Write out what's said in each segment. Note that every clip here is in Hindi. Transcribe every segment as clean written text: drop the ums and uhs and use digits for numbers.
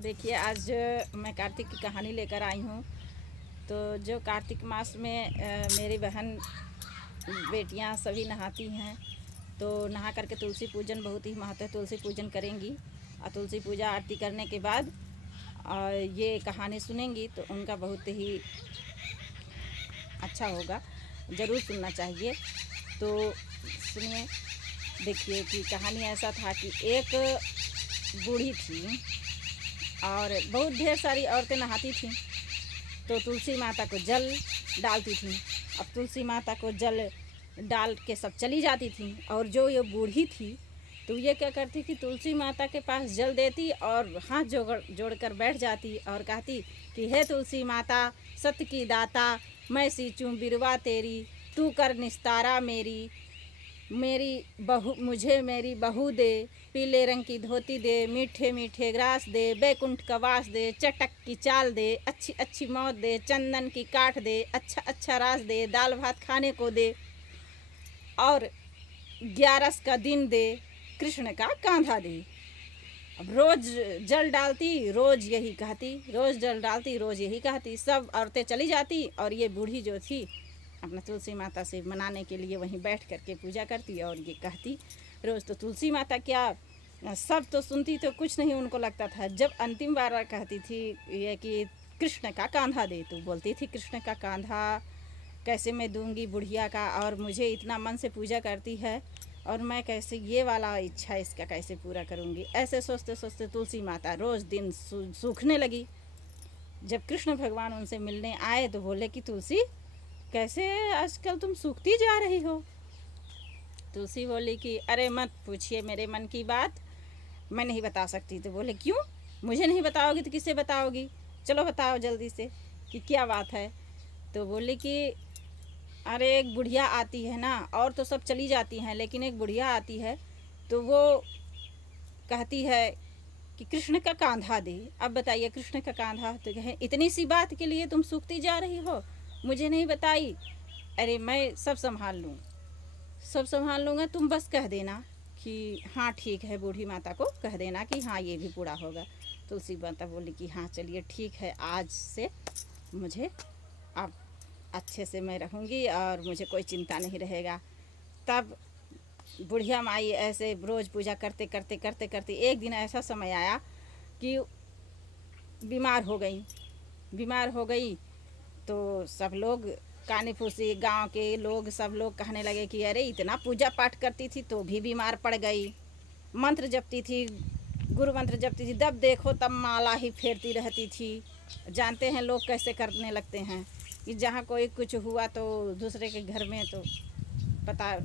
देखिए, आज मैं कार्तिक की कहानी लेकर आई हूँ। तो जो कार्तिक मास में मेरी बहन बेटियाँ सभी नहाती हैं, तो नहा करके तुलसी पूजन बहुत ही महत्व है। तुलसी पूजन करेंगी और तुलसी पूजा आरती करने के बाद ये कहानी सुनेंगी तो उनका बहुत ही अच्छा होगा, ज़रूर सुनना चाहिए। तो सुनिए। देखिए कि कहानी ऐसा था कि एक बूढ़ी थी और बहुत ढेर सारी औरतें नहाती थीं, तो तुलसी माता को जल डालती थीं। अब तुलसी माता को जल डाल के सब चली जाती थीं, और जो ये बूढ़ी थी तो ये क्या करती कि तुलसी माता के पास जल देती और हाथ जोड़कर बैठ जाती और कहती कि हे तुलसी माता, सत्य की दाता, मैं सींचूं बिरवा तेरी, तू कर निस्तारा मेरी बहू, मुझे मेरी बहू दे, पीले रंग की धोती दे, मीठे मीठे ग्रास दे, बैकुंठ का वास दे, चटक की चाल दे, अच्छी अच्छी मौत दे, चंदन की काठ दे, अच्छा अच्छा रास दे, दाल भात खाने को दे, और 11 का दिन दे, कृष्ण का कांधा दे। अब रोज जल डालती, रोज यही कहती, रोज जल डालती, रोज यही कहती। सब औरतें चली जाती और ये बूढ़ी जो थी अपना तुलसी माता से मनाने के लिए वहीं बैठ करके पूजा करती और ये कहती रोज़। तो तुलसी माता क्या सब तो सुनती, तो कुछ नहीं उनको लगता था। जब अंतिम बार कहती थी ये कि कृष्ण का कांधा दे, तो बोलती थी कृष्ण का कांधा कैसे मैं दूंगी बुढ़िया का, और मुझे इतना मन से पूजा करती है और मैं कैसे ये वाला इच्छा इसका कैसे पूरा करूंगी। ऐसे सोचते सोचते तुलसी माता रोज़ दिन सूखने लगी। जब कृष्ण भगवान उनसे मिलने आए तो बोले कि तुलसी, कैसे आजकल तुम सूखती जा रही हो। तुलसी बोली कि अरे मत पूछिए मेरे मन की बात, मैं नहीं बता सकती। तो बोले क्यों, मुझे नहीं बताओगी तो किसे बताओगी, चलो बताओ जल्दी से कि क्या बात है। तो बोली कि अरे एक बुढ़िया आती है ना, और तो सब चली जाती हैं लेकिन एक बुढ़िया आती है, तो वो कहती है कि कृष्ण का कांधा दे। अब बताइए कृष्ण का कांधा, तो कहे इतनी सी बात के लिए तुम सूखती जा रही हो, मुझे नहीं बताई। अरे मैं सब संभाल लूँ, सब संभाल लूँगा, तुम बस कह देना कि हाँ ठीक है। बूढ़ी माता को कह देना कि हाँ ये भी पूरा होगा। तुलसी माता बोली कि हाँ चलिए ठीक है, आज से मुझे अब अच्छे से मैं रहूँगी और मुझे कोई चिंता नहीं रहेगा। तब बुढ़िया माई ऐसे रोज़ पूजा करते करते करते करते एक दिन ऐसा समय आया कि बीमार हो गई। तो सब लोग कानी फूसी, गांव के लोग सब लोग कहने लगे कि अरे इतना पूजा पाठ करती थी तो भी बीमार पड़ गई, मंत्र जपती थी, गुरु मंत्र जपती थी, जब देखो तब माला ही फेरती रहती थी। जानते हैं लोग कैसे करने लगते हैं कि जहाँ कोई कुछ हुआ तो दूसरे के घर में तो पता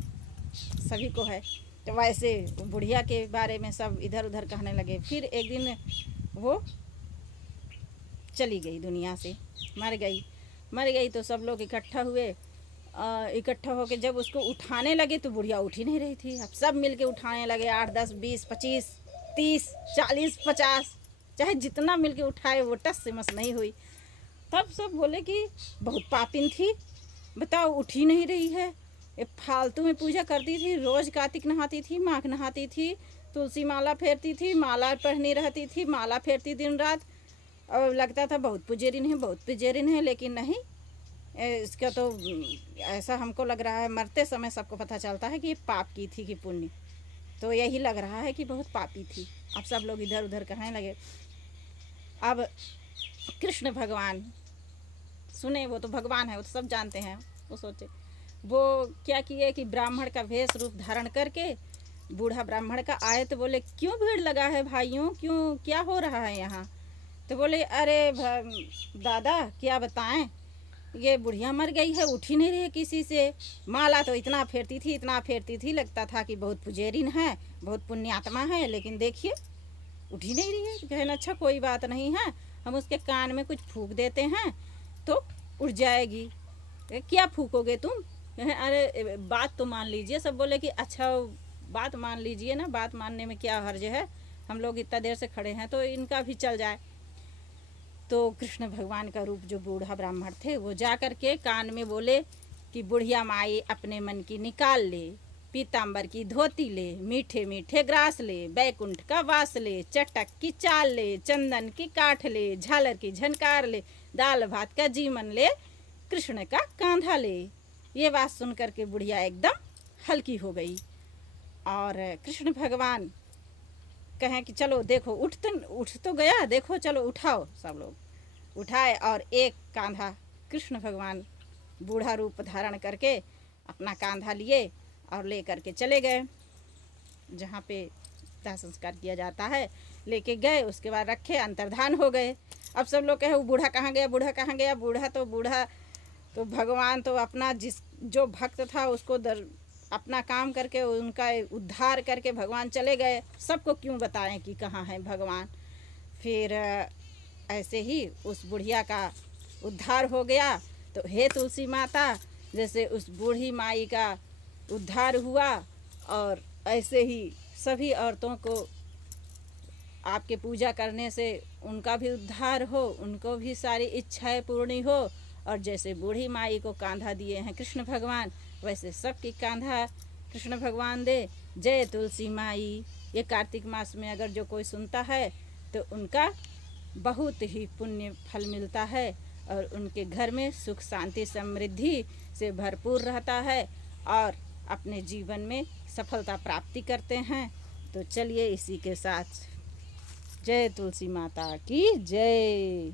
सभी को है। तो वैसे बुढ़िया के बारे में सब इधर उधर कहने लगे। फिर एक दिन वो चली गई दुनिया से, मर गई। तो सब लोग इकट्ठा हुए। इकट्ठा होकर जब उसको उठाने लगे तो बुढ़िया उठ ही नहीं रही थी। अब सब मिल के उठाने लगे, 8 10 20 25 30 40 50, चाहे जितना मिल के उठाए वो टस से मस नहीं हुई। तब सब बोले कि बहुत पापिन थी, बताओ उठ ही नहीं रही है, ये फालतू में पूजा करती थी, रोज़ कार्तिक नहाती थी, माघ नहाती थी, तुलसी माला फेरती थी, माला पहनी रहती थी, माला फेरती दिन रात, और लगता था बहुत पुजेरिन है, लेकिन नहीं, इसका तो ऐसा हमको लग रहा है, मरते समय सबको पता चलता है कि ये पाप की थी कि पुण्य। तो यही लग रहा है कि बहुत पापी थी। अब सब लोग इधर उधर कहने लगे। अब कृष्ण भगवान सुने, वो तो भगवान है, वो तो सब जानते हैं। वो सोचे, वो क्या किए कि ब्राह्मण का वेश रूप धारण करके बूढ़ा ब्राह्मण का आए। तो बोले क्यों भीड़ लगा है भाइयों, क्यों क्या हो रहा है यहाँ। तो बोले अरे दादा क्या बताएं, ये बुढ़िया मर गई है, उठ ही नहीं रही है किसी से, माला तो इतना फेरती थी, लगता था कि बहुत पुजेरिन है, बहुत पुण्यात्मा है, लेकिन देखिए उठ ही नहीं रही है। कहना अच्छा कोई बात नहीं है, हम उसके कान में कुछ फूंक देते हैं तो उठ जाएगी। क्या फूकोगे तुम, अरे बात तो मान लीजिए। सब बोले कि अच्छा बात मान लीजिए ना, बात मानने में क्या हर्ज है, हम लोग इतना देर से खड़े हैं तो इनका भी चल जाए। तो कृष्ण भगवान का रूप जो बूढ़ा ब्राह्मण थे वो जा कर के कान में बोले कि बुढ़िया माई अपने मन की निकाल ले, पीताम्बर की धोती ले, मीठे मीठे ग्रास ले, बैकुंठ का वास ले, चटक की चाल ले, चंदन की काठ ले, झालर की झनकार ले, दाल भात का जीवन ले, कृष्ण का कांधा ले। ये बात सुन कर के बुढ़िया एकदम हल्की हो गई और कृष्ण भगवान कहें कि चलो देखो उठ तो गया, देखो चलो उठाओ। सब लोग उठाए और एक कांधा कृष्ण भगवान बूढ़ा रूप धारण करके अपना कांधा लिए और ले करके चले गए जहाँ पे दाह संस्कार किया जाता है। लेके गए, उसके बाद रखे, अंतर्धान हो गए। अब सब लोग कहे वो बूढ़ा कहाँ गया, बूढ़ा कहाँ गया। बूढ़ा तो भगवान तो अपना जो भक्त था उसको अपना काम करके उनका उद्धार करके भगवान चले गए। सबको क्यों बताएं कि कहाँ है भगवान। फिर ऐसे ही उस बुढ़िया का उद्धार हो गया। तो हे तुलसी माता, जैसे उस बूढ़ी माई का उद्धार हुआ और ऐसे ही सभी औरतों को आपके पूजा करने से उनका भी उद्धार हो, उनको भी सारी इच्छाएं पूर्ण हो। और जैसे बूढ़ी माई को कांधा दिए हैं कृष्ण भगवान, वैसे सबकी कांधा कृष्ण भगवान दे। जय तुलसी माई। ये कार्तिक मास में अगर जो कोई सुनता है तो उनका बहुत ही पुण्य फल मिलता है और उनके घर में सुख शांति समृद्धि से भरपूर रहता है और अपने जीवन में सफलता प्राप्ति करते हैं। तो चलिए इसी के साथ जय तुलसी माता की जय।